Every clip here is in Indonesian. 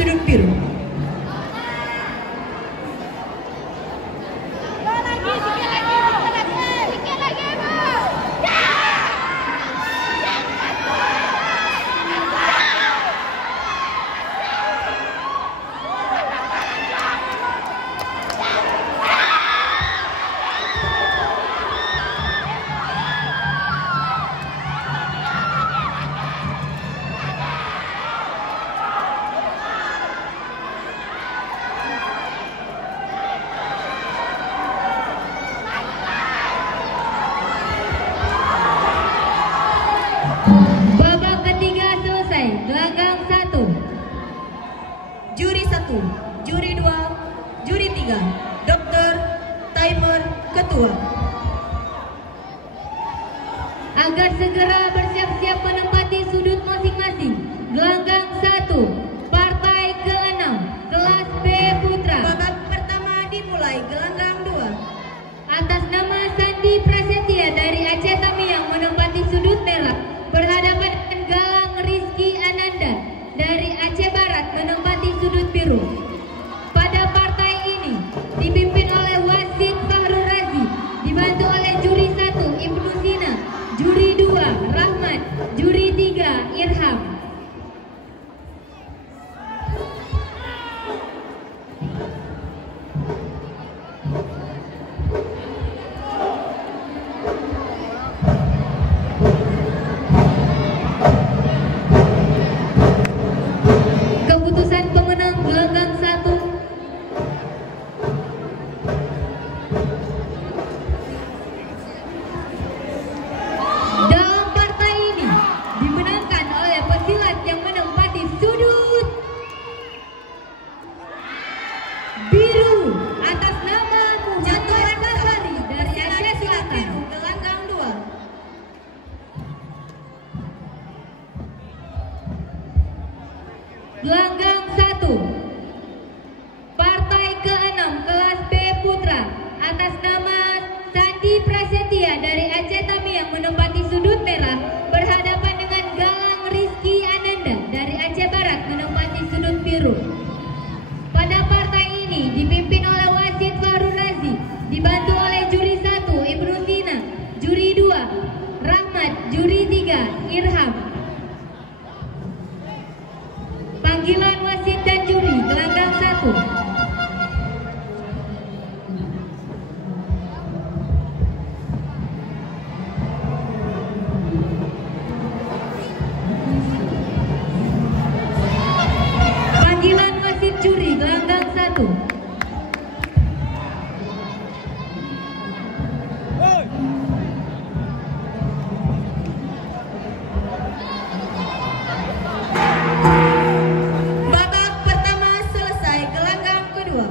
sudut biru. Babak ketiga selesai. Gelanggang 1. Juri 1, juri 2, juri 3. Dokter, timer, ketua. Agar segera bersiap-siap menempati sudut masing-masing. Gelanggang 1, partai ke-6, kelas B Putra. Babak pertama dimulai. Gelanggang 2. Atas nama Sandi Prasetya dari Aceh Tamiang menempati sudut merah, berhadapan dengan Galang Rizky Ananda dari Aceh Barat menempati sudut biru. Pada partai ini dipimpin oleh wasit Fahrul Razi, dibantu oleh juri 1 Ibnu Sina, juri 2 Rahmat, juri 3 Irham. Keputusan pemenang gelanggang 1. Dalam partai ini dimenangkan oleh pesilat yang menempati sudut biru atas nama Muhammad Basari dari Aceh Selatan. Gelanggang 2. Gelanggang 1, partai ke-6 kelas B Putra atas nama Sandi Prasetya dari Aceh Tamiang menempati sudut merah, berhadapan dengan Galang Rizky Ananda dari Aceh Barat menempati sudut biru. Pada partai ini dipimpin oleh wasit Fahrul Razi, dibantu oleh juri 1 Ibnu Sina, juri 2 Rahmat, juri 3 Irham. Panggilan wasit dan juri gelanggang 1. Panggilan wasit juri gelanggang 1. Babak pertama selesai. Gelanggang kedua.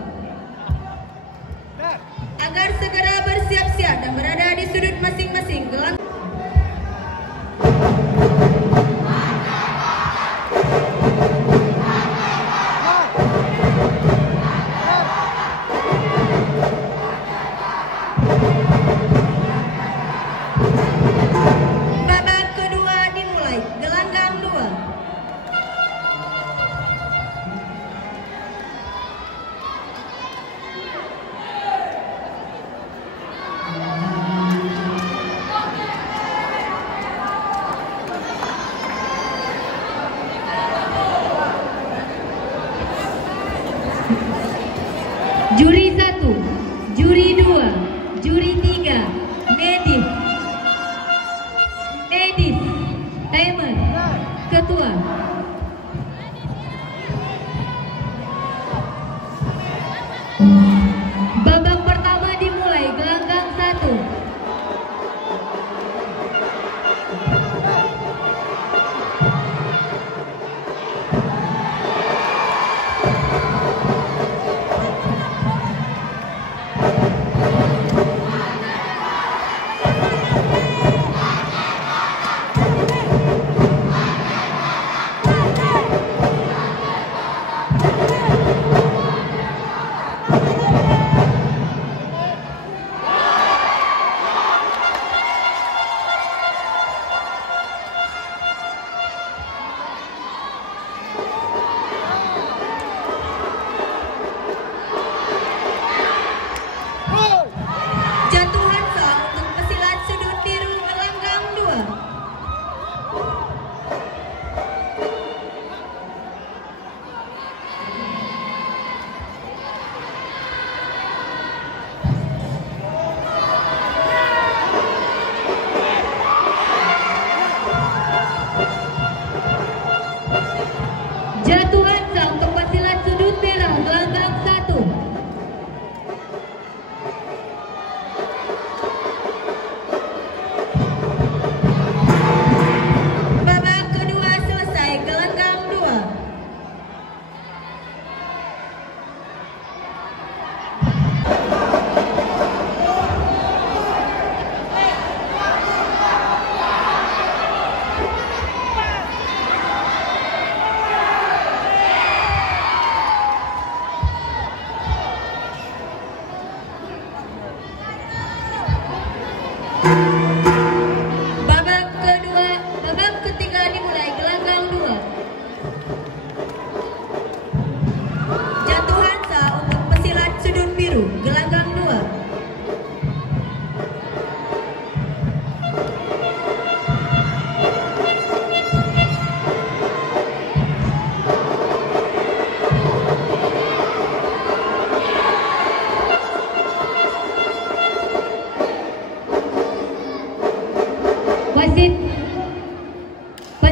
Agar segera bersiap-siap dan berada di sudut masing-masing. Gelanggang babak kedua dimulai. Gelanggang 2. Juri 1, juri 2, juri 3, medis, timer, ketua. Babak pertama dimulai. Gelanggang 1.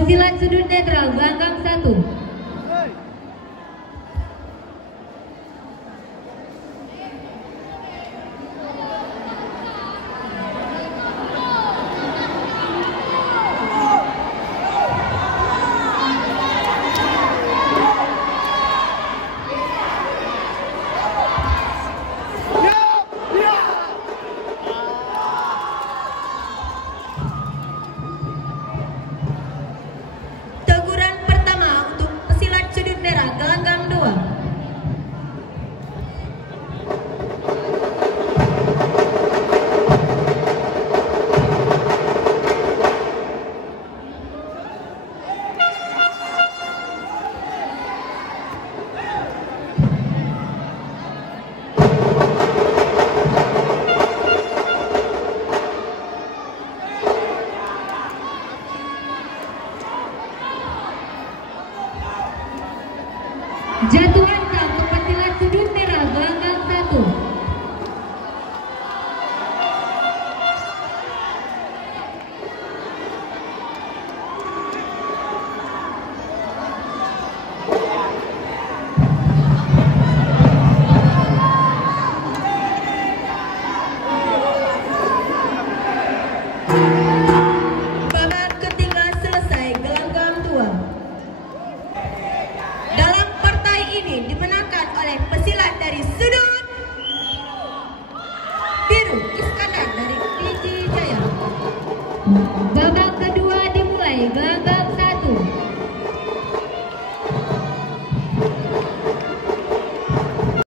Pesilat sudut netral Gelanggang 1. Teguran pertama untuk pesilat sudut merah Gelanggang 2. Jatuh angka untuk pesilat sudut merah Gelanggang 1. Babak ketiga selesai Gelanggang 2. Dalam partai ini dimenangkan oleh pesilat dari sudut biru Iskandar